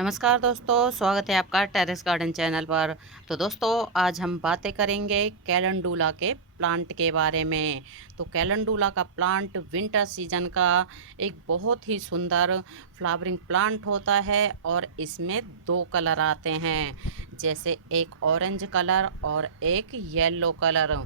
नमस्कार दोस्तों, स्वागत है आपका टेरेस गार्डन चैनल पर। तो दोस्तों, आज हम बातें करेंगे कैलेंडुला के प्लांट के बारे में। तो कैलेंडुला का प्लांट विंटर सीजन का एक बहुत ही सुंदर फ्लावरिंग प्लांट होता है और इसमें दो कलर आते हैं, जैसे एक ऑरेंज कलर और एक येलो कलर।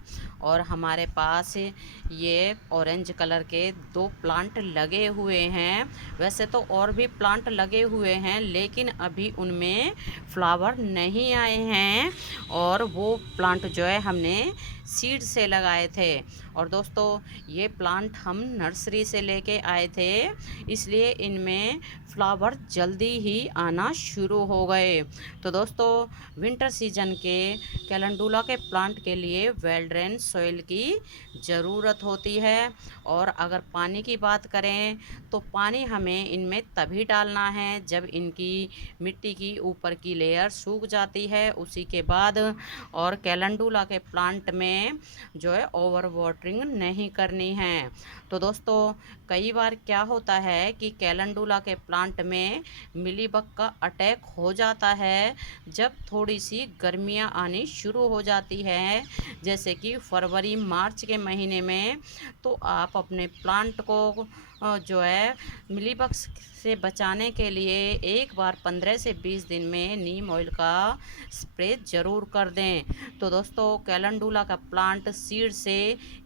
और हमारे पास ये ऑरेंज कलर के दो प्लांट लगे हुए हैं। वैसे तो और भी प्लांट लगे हुए हैं, लेकिन अभी उनमें फ्लावर नहीं आए हैं और वो प्लांट जो है हमने सीड से लगाए थे। और दोस्तों, ये प्लांट हम नर्सरी से लेके आए थे, इसलिए इनमें फ्लावर जल्दी ही आना शुरू हो गए। तो दोस्तों, विंटर सीजन के कैलेंडुला के प्लांट के लिए वेल ड्रेन सॉइल की ज़रूरत होती है। और अगर पानी की बात करें तो पानी हमें इनमें तभी डालना है जब इनकी मिट्टी की ऊपर की लेयर सूख जाती है, उसी के बाद। और कैलेंडुला के प्लांट में जो है ओवर वाटरिंग नहीं करनी है। तो दोस्तों, कई बार क्या होता है कि कैलेंडुला के प्लांट में मिलीबग का अटैक हो जाता है जब थोड़ी सी गर्मियां आनी शुरू हो जाती है, जैसे कि फरवरी मार्च के महीने में। तो आप अपने प्लांट को जो है मिलीबग से बचाने के लिए एक बार 15 से 20 दिन में नीम ऑयल का स्प्रे ज़रूर कर दें। तो दोस्तों, कैलेंडुला का प्लांट सीड से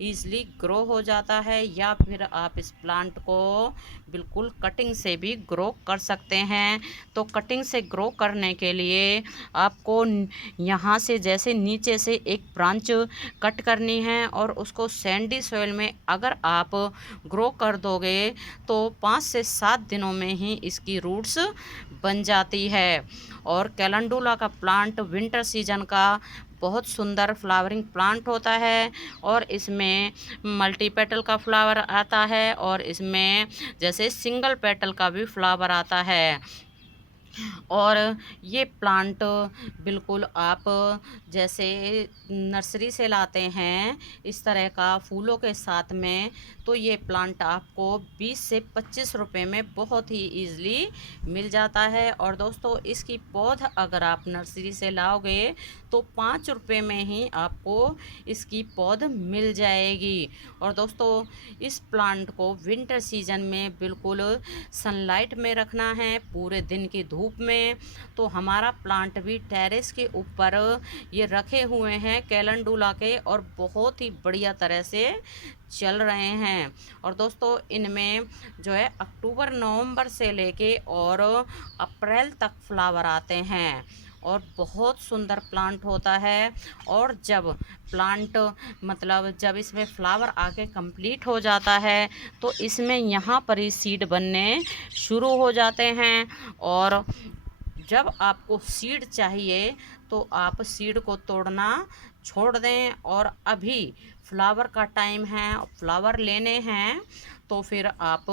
ईज़िली ग्रो हो जाता है, या फिर आप इस प्लांट को बिल्कुल कटिंग से भी ग्रो कर सकते हैं। तो कटिंग से ग्रो करने के लिए आपको यहाँ से जैसे नीचे से एक ब्रांच कट करनी है और उसको सैंडी सॉइल में अगर आप ग्रो कर दोगे तो 5 से 7 दिनों में ही इसकी रूट्स बन जाती है। और कैलेंडुला का प्लांट विंटर सीजन का बहुत सुंदर फ्लावरिंग प्लांट होता है और इसमें मल्टी पेटल का फ्लावर आता है और इसमें जैसे सिंगल पेटल का भी फ्लावर आता है। और ये प्लांट बिल्कुल आप जैसे नर्सरी से लाते हैं इस तरह का फूलों के साथ में, तो ये प्लांट आपको 20 से 25 रुपए में बहुत ही ईज़िली मिल जाता है। और दोस्तों, इसकी पौध अगर आप नर्सरी से लाओगे तो 5 रुपए में ही आपको इसकी पौध मिल जाएगी। और दोस्तों, इस प्लांट को विंटर सीजन में बिल्कुल सनलाइट में रखना है, पूरे दिन की धूप में। तो हमारा प्लांट भी टेरेस के ऊपर ये रखे हुए हैं कैलेंडुला के, और बहुत ही बढ़िया तरह से चल रहे हैं। और दोस्तों, इनमें जो है अक्टूबर नवंबर से लेके और अप्रैल तक फ्लावर आते हैं और बहुत सुंदर प्लांट होता है। और जब प्लांट मतलब जब इसमें फ्लावर आके कंप्लीट हो जाता है तो इसमें यहाँ पर ही सीड बनने शुरू हो जाते हैं। और जब आपको सीड चाहिए तो आप सीड को तोड़ना छोड़ दें, और अभी फ्लावर का टाइम है, फ्लावर लेने हैं, तो फिर आप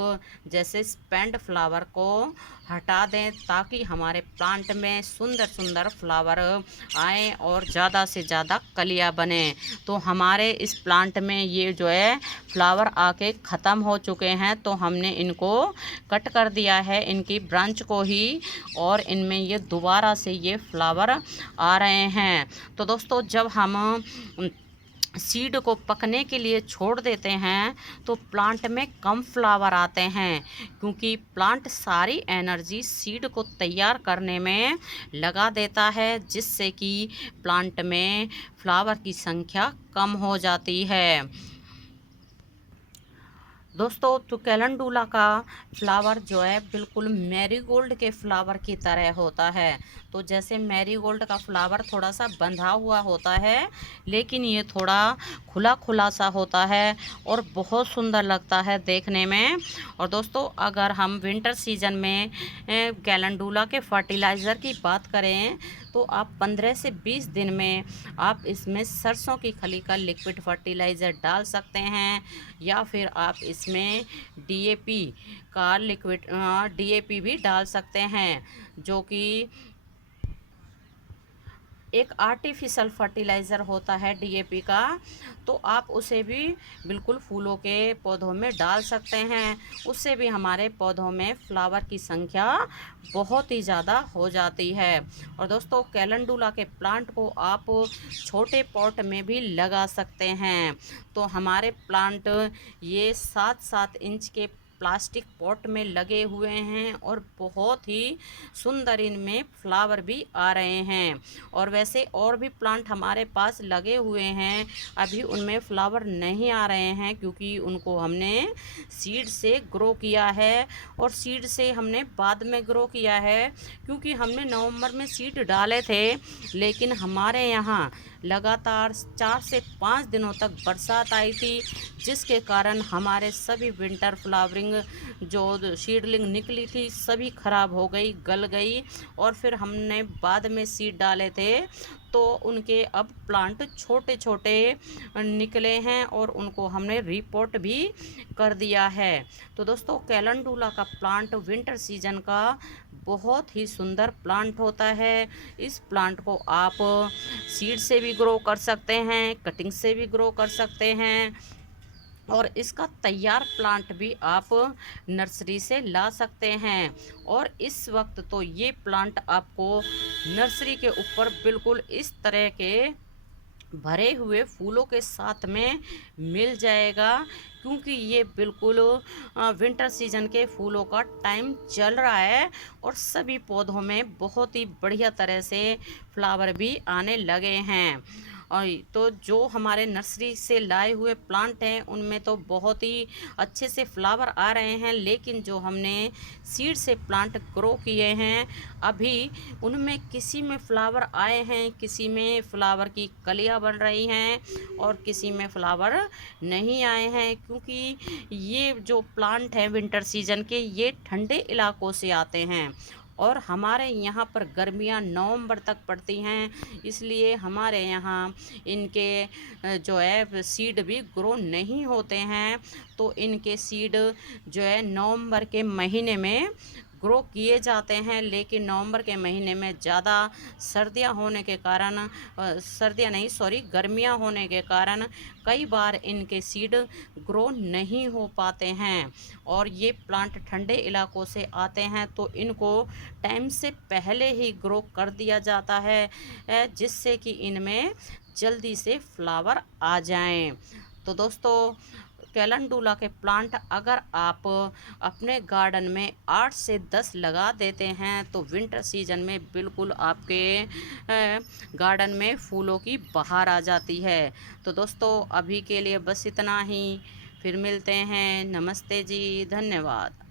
जैसे स्पेंड फ्लावर को हटा दें ताकि हमारे प्लांट में सुंदर सुंदर फ्लावर आए और ज़्यादा से ज़्यादा कलियां बने। तो हमारे इस प्लांट में ये जो है फ्लावर आके ख़त्म हो चुके हैं, तो हमने इनको कट कर दिया है, इनकी ब्रांच को ही, और इनमें ये दोबारा से ये फ्लावर आ रहे हैं। तो दोस्तों, जब हम सीड को पकने के लिए छोड़ देते हैं तो प्लांट में कम फ्लावर आते हैं, क्योंकि प्लांट सारी एनर्जी सीड को तैयार करने में लगा देता है, जिससे कि प्लांट में फ्लावर की संख्या कम हो जाती है। दोस्तों, तो कैलेंडुला का फ्लावर जो है बिल्कुल मैरीगोल्ड के फ्लावर की तरह होता है। तो जैसे मैरीगोल्ड का फ्लावर थोड़ा सा बंधा हुआ होता है, लेकिन ये थोड़ा खुला खुला सा होता है और बहुत सुंदर लगता है देखने में। और दोस्तों, अगर हम विंटर सीजन में कैलेंडुला के फर्टिलाइज़र की बात करें तो आप 15 से 20 दिन में आप इसमें सरसों की खली का लिक्विड फर्टिलाइज़र डाल सकते हैं, या फिर आप इसमें डीएपी का लिक्विड डीएपी भी डाल सकते हैं, जो कि एक आर्टिफिशियल फर्टिलाइज़र होता है डीएपी का, तो आप उसे भी बिल्कुल फूलों के पौधों में डाल सकते हैं। उससे भी हमारे पौधों में फ्लावर की संख्या बहुत ही ज़्यादा हो जाती है। और दोस्तों, कैलेंडुला के प्लांट को आप छोटे पॉट में भी लगा सकते हैं। तो हमारे प्लांट ये 7-7 इंच के प्लास्टिक पॉट में लगे हुए हैं और बहुत ही सुंदर इनमें फ्लावर भी आ रहे हैं। और वैसे और भी प्लांट हमारे पास लगे हुए हैं, अभी उनमें फ्लावर नहीं आ रहे हैं क्योंकि उनको हमने सीड से ग्रो किया है। और सीड से हमने बाद में ग्रो किया है क्योंकि हमने नवंबर में सीड डाले थे, लेकिन हमारे यहाँ लगातार 4 से 5 दिनों तक बरसात आई थी, जिसके कारण हमारे सभी विंटर फ्लावरिंग जो सीडलिंग निकली थी सभी खराब हो गई, गल गई। और फिर हमने बाद में सीड डाले थे तो उनके अब प्लांट छोटे छोटे निकले हैं और उनको हमने रिपोर्ट भी कर दिया है। तो दोस्तों, कैलेंडुला का प्लांट विंटर सीजन का बहुत ही सुंदर प्लांट होता है। इस प्लांट को आप सीड से भी ग्रो कर सकते हैं, कटिंग से भी ग्रो कर सकते हैं, और इसका तैयार प्लांट भी आप नर्सरी से ला सकते हैं। और इस वक्त तो ये प्लांट आपको नर्सरी के ऊपर बिल्कुल इस तरह के भरे हुए फूलों के साथ में मिल जाएगा, क्योंकि ये बिल्कुल विंटर सीजन के फूलों का टाइम चल रहा है और सभी पौधों में बहुत ही बढ़िया तरह से फ्लावर भी आने लगे हैं। और तो जो हमारे नर्सरी से लाए हुए प्लांट हैं उनमें तो बहुत ही अच्छे से फ्लावर आ रहे हैं, लेकिन जो हमने सीड से प्लांट ग्रो किए हैं अभी उनमें किसी में फ्लावर आए हैं, किसी में फ्लावर की कलियां बन रही हैं और किसी में फ्लावर नहीं आए हैं, क्योंकि ये जो प्लांट हैं विंटर सीजन के ये ठंडे इलाकों से आते हैं और हमारे यहाँ पर गर्मियाँ नवंबर तक पड़ती हैं, इसलिए हमारे यहाँ इनके जो है सीड भी ग्रो नहीं होते हैं। तो इनके सीड जो है नवंबर के महीने में ग्रो किए जाते हैं, लेकिन नवंबर के महीने में ज़्यादा सर्दियां होने के कारण सर्दियां नहीं सॉरी गर्मियां होने के कारण कई बार इनके सीड ग्रो नहीं हो पाते हैं। और ये प्लांट ठंडे इलाकों से आते हैं तो इनको टाइम से पहले ही ग्रो कर दिया जाता है, जिससे कि इनमें जल्दी से फ्लावर आ जाएं। तो दोस्तों, कैलेंडुला के प्लांट अगर आप अपने गार्डन में 8 से 10 लगा देते हैं तो विंटर सीजन में बिल्कुल आपके गार्डन में फूलों की बहार आ जाती है। तो दोस्तों, अभी के लिए बस इतना ही, फिर मिलते हैं। नमस्ते जी, धन्यवाद।